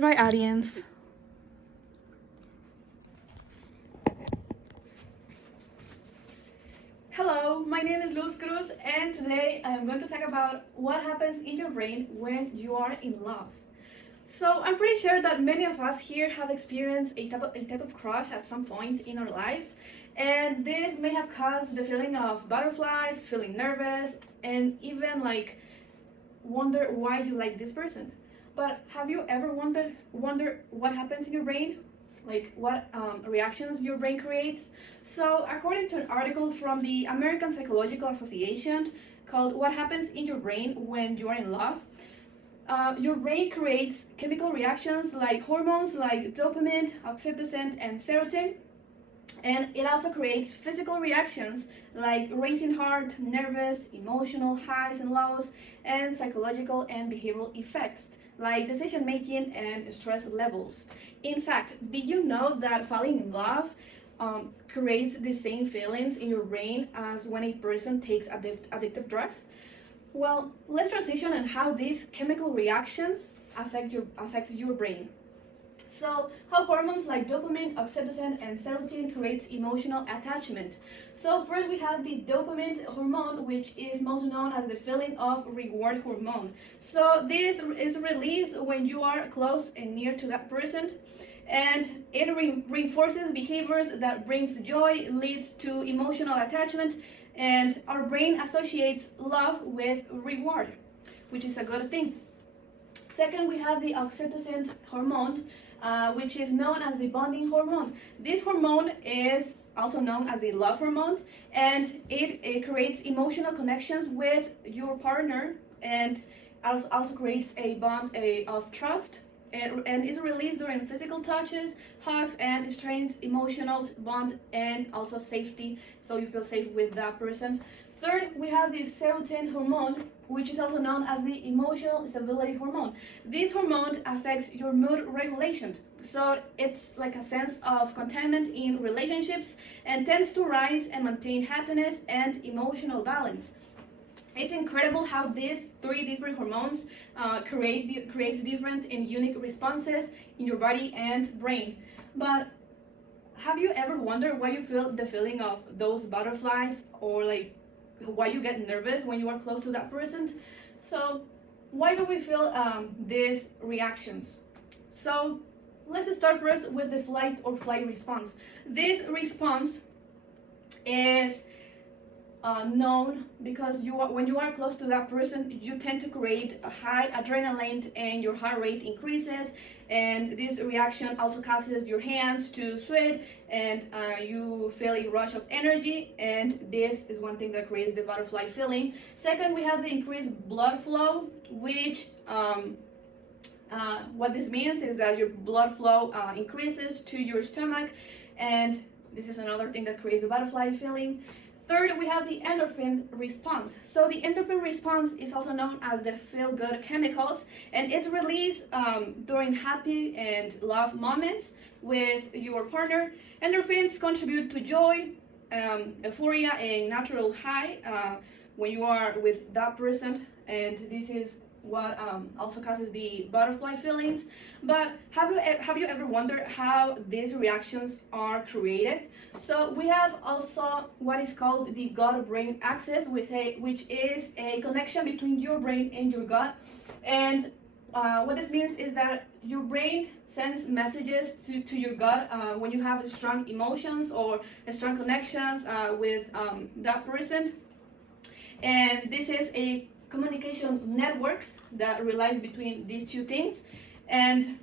Right, audience. Hello, my name is Luz Cruz, and today I am going to talk about what happens in your brain when you are in love. So I'm pretty sure that many of us here have experienced a type of crush at some point in our lives, and this may have caused the feeling of butterflies, feeling nervous, and even wonder why you like this person. But have you ever wonder what happens in your brain? Like what reactions your brain creates? So according to an article from the American Psychological Association called What Happens in Your Brain When You Are in Love, your brain creates chemical reactions like hormones like dopamine, oxytocin, and serotonin, and it also creates physical reactions like racing heart, nervous, emotional highs and lows, and psychological and behavioral effects like decision making and stress levels. In fact, did you know that falling in love creates the same feelings in your brain as when a person takes addictive drugs? Well, let's transition on how these chemical reactions affects your brain. So, how hormones like dopamine, oxytocin, and serotonin creates emotional attachment. So, first we have the dopamine hormone, which is most known as the feeling of reward hormone. So, this is released when you are close and near to that person, and it reinforces behaviors that brings joy, leads to emotional attachment, and our brain associates love with reward, which is a good thing. Second, we have the oxytocin hormone, which is known as the bonding hormone. This hormone is also known as the love hormone, and it creates emotional connections with your partner, and also creates a bond of trust, and is released during physical touches, hugs, and strengthens emotional bond and also safety, so you feel safe with that person. Third, we have the serotonin hormone, which is also known as the emotional stability hormone. This hormone affects your mood regulation. So it's like a sense of contentment in relationships and tends to rise and maintain happiness and emotional balance. It's incredible how these three different hormones creates different and unique responses in your body and brain. But have you ever wondered why you feel the feeling of those butterflies, or like why you get nervous when you are close to that person? So why do we feel these reactions? So let's start first with the flight or flight response. This response is known because when you are close to that person, you tend to create a high adrenaline and your heart rate increases, and this reaction also causes your hands to sweat, and you feel a rush of energy, and this is one thing that creates the butterfly feeling. Second, we have the increased blood flow, which what this means is that your blood flow increases to your stomach, and this is another thing that creates the butterfly feeling. Third, we have the endorphin response. So the endorphin response is also known as the feel-good chemicals, and it's released during happy and love moments with your partner. Endorphins contribute to joy, euphoria, and natural high when you are with that person, and this is what also causes the butterfly feelings. But have you ever wondered how these reactions are created? So we have also what is called the gut-brain axis, which is a connection between your brain and your gut. And what this means is that your brain sends messages to your gut when you have strong emotions or strong connections with that person. And this is a communication networks that relies between these two things, and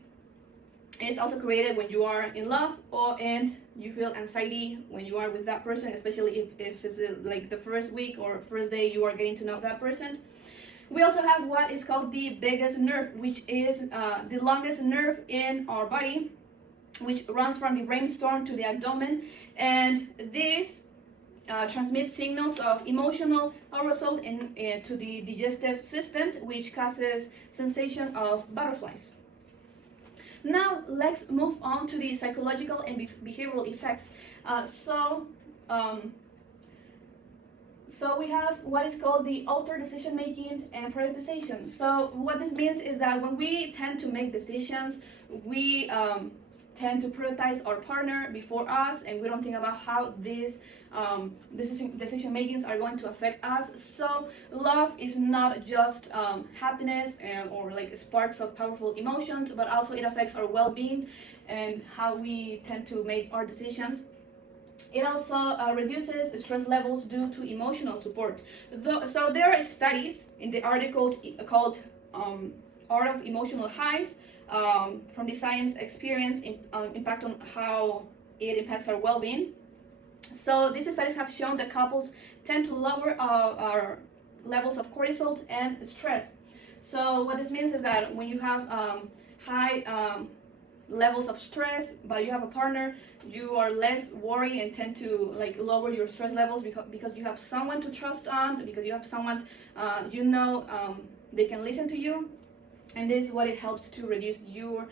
it's also created when you are in love, and you feel anxiety when you are with that person, especially if it's like the first week or first day you are getting to know that person. We also have what is called the vagus nerve, which is the longest nerve in our body, which runs from the brainstem to the abdomen, and this transmit signals of emotional arousal to the digestive system, which causes sensation of butterflies. Now let's move on to the psychological and behavioral effects. So we have what is called the altered decision making and prioritization. So what this means is that when we tend to make decisions, we tend to prioritize our partner before us, and we don't think about how these decision makings are going to affect us. So love is not just happiness or like sparks of powerful emotions, but also it affects our well-being and how we tend to make our decisions. It also reduces stress levels due to emotional support. So there are studies in the article called Art of Emotional Highs from the science experience impact on how it impacts our well-being. So these studies have shown that couples tend to lower our levels of cortisol and stress. So what this means is that when you have high levels of stress but you have a partner, you are less worried and tend to like lower your stress levels because you have someone to trust on, because you have someone they can listen to you, and this is what it helps to reduce your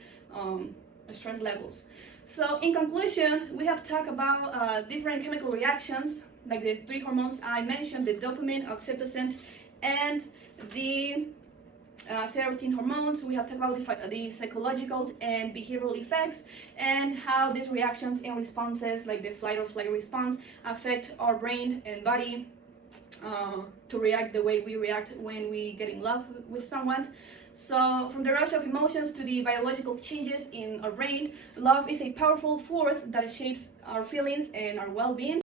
stress levels. So in conclusion, we have talked about different chemical reactions like the 3 hormones I mentioned, the dopamine, oxytocin, and the serotonin hormones. We have talked about the psychological and behavioral effects and how these reactions and responses, like the flight or flight response, affect our brain and body to react the way we react when we get in love with someone. So from the rush of emotions to the biological changes in our brain, love is a powerful force that shapes our feelings and our well-being.